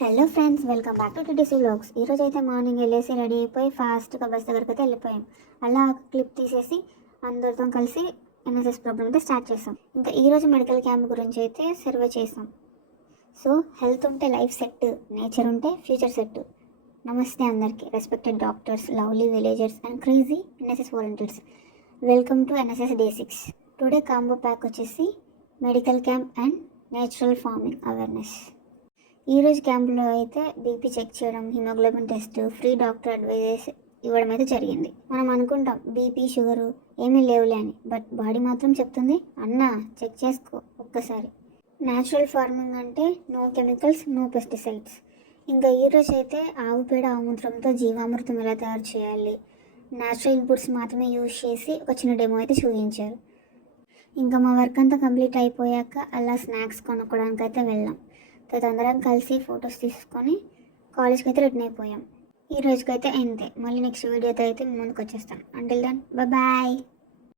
Hello friends, welcome back to TTC vlogs. ఈరోజు అయితే morning వెళ్ళేసి రెడీ అయిపోయి ఫాస్ట్గా బస్ దగ్గరికి అయితే వెళ్ళిపోయాం. అలా క్లిప్ తీసేసి అందరితో కలిసి ఎన్ఎస్ఎస్ ప్రోగ్రామ్ అయితే స్టార్ట్ చేసాం. ఇంకా ఈరోజు మెడికల్ క్యాంప్ గురించి అయితే సర్వే చేసాం. సో హెల్త్ ఉంటే లైఫ్ సెట్, నేచర్ ఉంటే ఫ్యూచర్ సెట్. నమస్తే అందరికీ, respected doctors, lovely villagers and crazy NSS volunteers. Welcome to NSS day 6. Today combo pack వచ్చేసి medical camp and natural farming awareness. ఈరోజు క్యాంపులో అయితే బీపీ చెక్ చేయడం, haemoglobin test, free doctor advises ఇవ్వడం అయితే జరిగింది. మనం అనుకుంటాం బీపీ షుగరు ఏమీ లేవులే అని, బట్ బాడీ మాత్రం చెప్తుంది అన్న చెక్ చేసుకో ఒక్కసారి. న్యాచురల్ ఫార్మింగ్ అంటే నో కెమికల్స్, నో పెస్టిసైడ్స్. ఇంకా ఈరోజు అయితే ఆవు పేడ, ఆవుమూత్రంతో జీవామృతం ఎలా తయారు చేయాలి, న్యాచురల్ ఇన్పుట్స్ మాత్రమే యూజ్ చేసి ఒక చిన్న డెమో అయితే చూపించారు. ఇంకా మా వర్క్ అంతా కంప్లీట్ అయిపోయాక అలా స్నాక్స్ కొనుక్కోవడానికి అయితే వెళ్ళాం. అందరం కలిసి ఫొటోస్ తీసుకొని కాలేజ్కి అయితే రిటర్న్ అయిపోయాం. ఈ రోజుకైతే అంతే. మళ్ళీ నెక్స్ట్ వీడియోతో అయితే ముందుకు వచ్చేస్తాను. Until then bye.